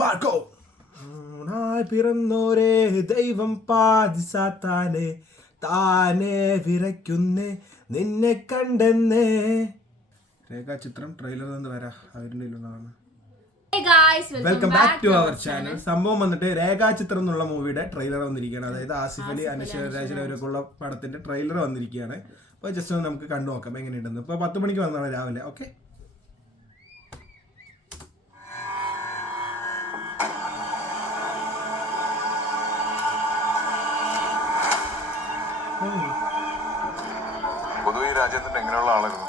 Marco പിറന്നോരേ ദൈവം പാതി സാത്താനെ താനെ വിറയ്ക്കുന്നേ നിന്നെ കണ്ടെന്നേ. രേഖാചിത്രം ട്രെയിലർ നിന്ന് വരാ അവരുടെ വെൽക്കം ബാക്ക് ടു അവർ ചാനൽ. സംഭവം വന്നിട്ട് രേഖാചിത്രം എന്നുള്ള മൂവിയുടെ ട്രെയിലർ വന്നിരിക്കുകയാണ്. അതായത് ആസിഫ് അലി, അനശ്വര രാജരവരൊക്കെ ഉള്ള പടത്തിന്റെ ട്രെയിലർ വന്നിരിക്കുകയാണ്. അപ്പോൾ ജസ്റ്റ് ഒന്ന് നമുക്ക് കണ്ടു നോക്കാം എങ്ങനെയുണ്ടെന്ന്. ഇപ്പോൾ 10 മണിക്ക് വന്നതാണ് രാവിലെ. ഓക്കെ, പൊതുവെ രാജ്യത്തിന്റെ എങ്ങനെയുള്ള ആളായിരുന്നു?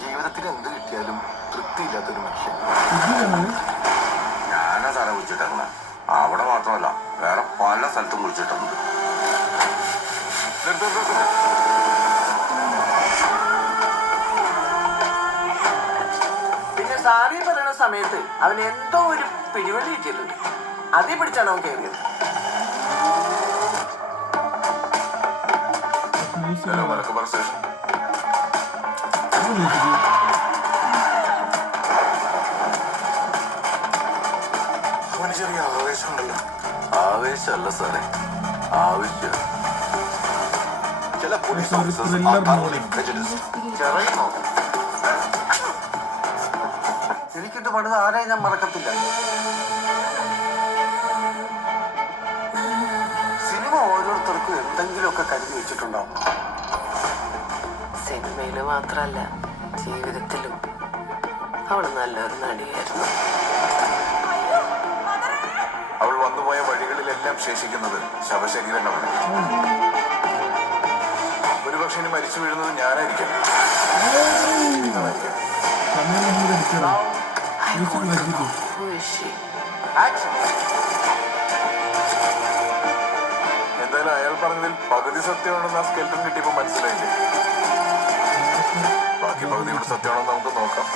ജീവിതത്തിൽ എന്ത് കിട്ടിയാലും തൃപ്തിയില്ലാത്തൊരു മനുഷ്യൻ. ഞാനാ സാറെ വിളിച്ചിട്ടില്ല. അവിടെ മാത്രമല്ല വേറെ പല സ്ഥലത്തും വിളിച്ചിട്ടുണ്ട്. പിന്നെ സാറി പറയുന്ന സമയത്ത് അവൻ എന്തോ ഒരു പിടിവള്ളി കിട്ടിയിട്ടുണ്ട്. അതേ പിടിച്ചാണ് അവൻ കയറിയത്. മലക്കപ്പുറം സ്റ്റേഷൻ. ചെറിയ ആവേശമുണ്ടല്ലോ. ആവേശമല്ല സാറേ, ആവശ്യം. ചില പോലീസ് ഓഫീസേഴ്സ് എനിക്കിട്ട് പണിത് ആരെയും ഞാൻ മറക്കത്തില്ല. സിനിമ ഓരോരുത്തർക്കും എന്തെങ്കിലുമൊക്കെ കരുതി വെച്ചിട്ടുണ്ടാവും. സിനിമയില് മാത്രല്ല, ജീവിതത്തിലും അവൾ നല്ലൊരു നടിയായിരുന്നു. അവൾ വന്നുപോയ വഴികളിലെല്ലാം ശേഷിക്കുന്നത് ശവശരീരങ്ങളാണ്. ഒരുപക്ഷെ ഇനി മരിച്ചു വീഴുന്നത് ഞാനായിരിക്കാം. എന്തായാലും അയാൾ പറഞ്ഞതിൽ പകുതി സത്യമാണെന്ന് ആ സ്കെൽറ്റൻ കിട്ടിയപ്പോ മനസ്സിലായില്ലേ? ബാക്കി പകുതി ഇവിടെ സത്യമാണെന്ന് നമുക്ക് നോക്കാം.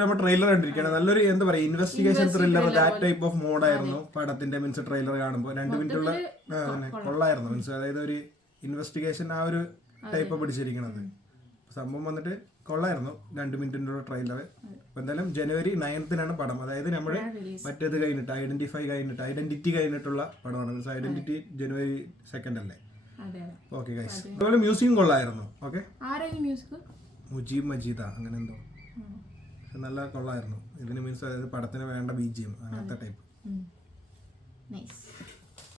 നമ്മൾ ട്രെയിലർ കണ്ടിരിക്കുകയാണ്. നല്ലൊരു എന്താ പറയുക, investigation thriller that type of മോഡായിരുന്നു പടത്തിന്റെ. മീൻസ് ട്രെയിലർ കാണുമ്പോൾ 2 മിനിറ്റുള്ള കൊള്ളായിരുന്നു. മീൻസ് അതായത് ഒരു ഇൻവെസ്റ്റിഗേഷൻ ആ ഒരു ടൈപ്പ് പിടിച്ചിരിക്കണത്. സംഭവം വന്നിട്ട് കൊള്ളായിരുന്നു. 2 മിനിറ്റിൻ്റെ ട്രെയിലർ. അപ്പോൾ എന്തായാലും January 9th പടം. അതായത് നമ്മൾ മറ്റേത് കഴിഞ്ഞിട്ട് ഐഡന്റിറ്റി കഴിഞ്ഞിട്ടുള്ള പടമാണ്. മീൻസ് ഐഡന്റിറ്റി January 2 അല്ലേ? Okay guys. അതുപോലെ മ്യൂസിക്കും കൊള്ളായിരുന്നു. ഓക്കെ, മുജീബ് മജീദ അങ്ങനെ എന്തോ നല്ല കൊള്ളായിരുന്നു. ഇതിന് മീൻസ് അതായത് പടത്തിന് വേണ്ട BGM അങ്ങനത്തെ ടൈപ്പ്.